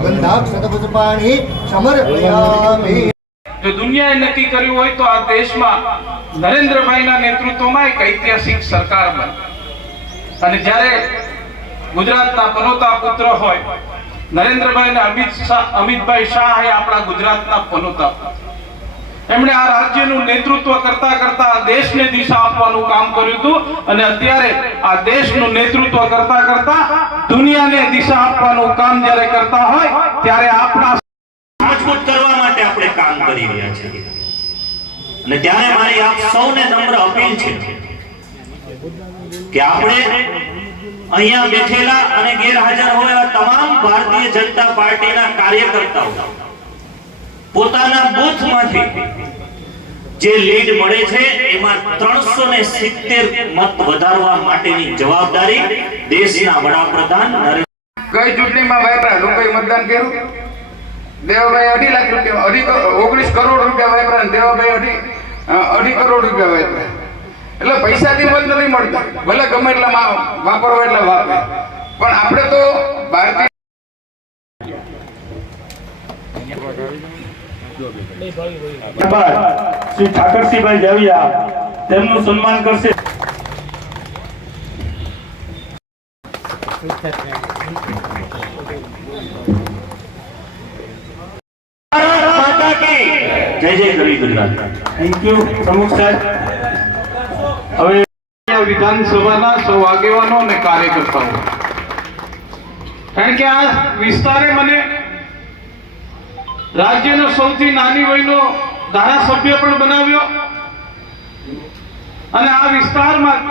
ગંધાક્ષતપુષ્પાણિ સમર્પયામિ જો દુનિયાએ નક્કી કર્યું હોય તો આ દેશમાં નરેન્દ્રભાઈના નેતૃત્વમાં એક ઐતિહાસિક સરકાર બની અને જ્યારે ગુજરાતના પનોતા પુત્ર હોય, નરેન્દ્રભાઈ અમિત શાહ અમિતભાઈ શાહ એ આપણા ગુજરાતના પનોતા પુત્ર. એમણે આ રાજ્યનું નેતૃત્વ કરતા કરતા દેશને દિશા આપવાનું કામ કર્યું હતું અને અત્યારે આ દેશનું નેતૃત્વ કરતા કરતા દુનિયાને દિશા આપવાનું કામ જ્યારે કરતા હોય ત્યારે આપણા મજબૂત કરવા માટે આપણે કામ કરી રહ્યા છીએ. અને ત્યારે મારી આપ સૌને નમ્ર અપીલ છે કે આપણે અહીંયા બેઠેલા અને ગેરહાજર હોય તમામ ભારતીય જનતા પાર્ટીના કાર્યકર્તાઓ પોતાના બૂથમાંથી જે લીડ મળે છે, એમાં ત્રણસો ને સિત્તેર મત વધારવા માટેની જવાબદારી દેશના વડાપ્રધાન નરેન્દ્ર ગઈ ચૂંટણીમાં વાપરા લોકોએ મતદાન કર્યું? દેવાભાઈ અઢી લાખ રૂપિયા, અઢી ઓગણીસ કરોડ રૂપિયા વાપરા દેવાભાઈ અઢી અઢી કરોડ રૂપિયા વાપરા એટલે પૈસાથી મત નથી મળતા. ભલે ગમે એટલા વાપરો એટલે વાપરે. પણ આપણે તો ભારતીય શ્રી ઠાકરસિંહભાઈ જાવિયા તેમનું સન્માન કરશે. જય જય ગરી ગુજરાત. થેન્ક યુ પ્રમુખ સાહેબ. હવે વિધાનસભાના સૌ આગેવાનો અને કાર્યકર્તાઓ. કારણ કે આ વિસ્તારે મને રાજ્યનો સૌથી નાની વયનો ધારાસભ્ય પણ બનાવ્યો. અને આ વિસ્તારમાં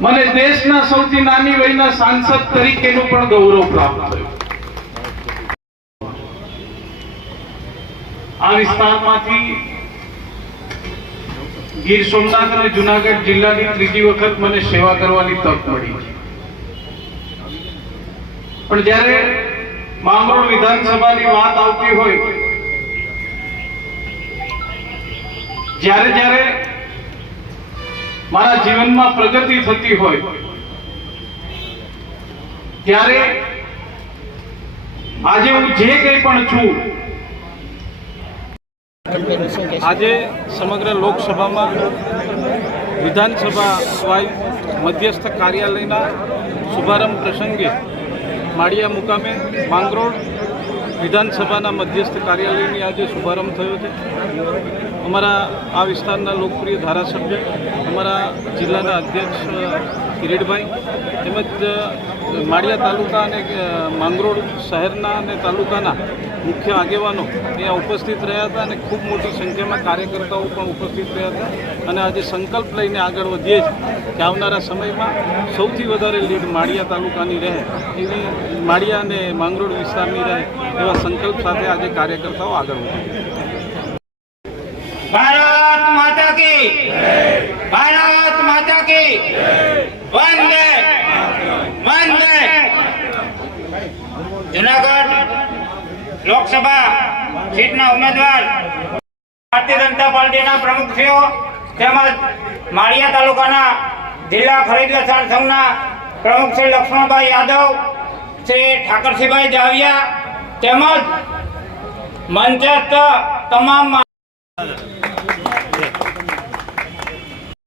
મને દેશના સૌથી નાની વયના સાંસદ તરીકેનું પણ ગૌરવ પ્રાપ્ત થયું. આ વિસ્તારમાંથી ગીર સોમનાથ અને જુનાગઢ જિલ્લાની ત્રીજી વખત મને સેવા કરવાની તક મળી. પણ જ્યારે માંગરોળ વિધાનસભાની વાત આવતી હોય, જ્યારે જ્યારે મારા જીવનમાં પ્રગતિ થતી હોય, ત્યારે આજે હું જે કંઈ પણ છું, આજે સમગ્ર લોકસભામાં વિધાનસભા સ્વાય મધ્યસ્થ કાર્યાલયના શુભારંભ પ્રસંગે માળિયા મુકામે માંગરોળ વિધાનસભાના મધ્યસ્થ કાર્યાલયની આજે શુભારંભ થયો છે. અમારા આ વિસ્તારના લોકપ્રિય ધારાસભ્ય, અમારા જિલ્લાના અધ્યક્ષ કિરીટભાઈ, તેમજ માળિયા તાલુકા અને માંગરોળ શહેરના અને તાલુકાના મુખ્ય આગેવાનો ત્યાં ઉપસ્થિત રહ્યા હતા અને ખૂબ મોટી સંખ્યામાં કાર્યકર્તાઓ પણ ઉપસ્થિત રહ્યા હતા. અને આજે સંકલ્પ લઈને આગળ વધીએ છીએ કે આવનારા સમયમાં સૌથી વધારે લીડ માળિયા તાલુકાની રહે, એવી માળિયા અને માંગરોળ વિસ્તારની રહે એવા સંકલ્પ સાથે આજે કાર્યકર્તાઓ આગળ વધે. ભારત માતા કી ભારત માતા કી વંદે વંદે જુનાગઢ લોકસભા સીટના ઉમેદવાર ભારતીય જનતા પાર્ટીના પ્રમુખશ્રીઓ તેમજ માળિયા તાલુકાના જિલ્લા ખરીદ વેચાણ સંઘના પ્રમુખ શ્રી લક્ષ્મણભાઈ યાદવ, શ્રી ઠાકરસિંહભાઈ જાવિયા તેમજ મંચસ્થ તમામ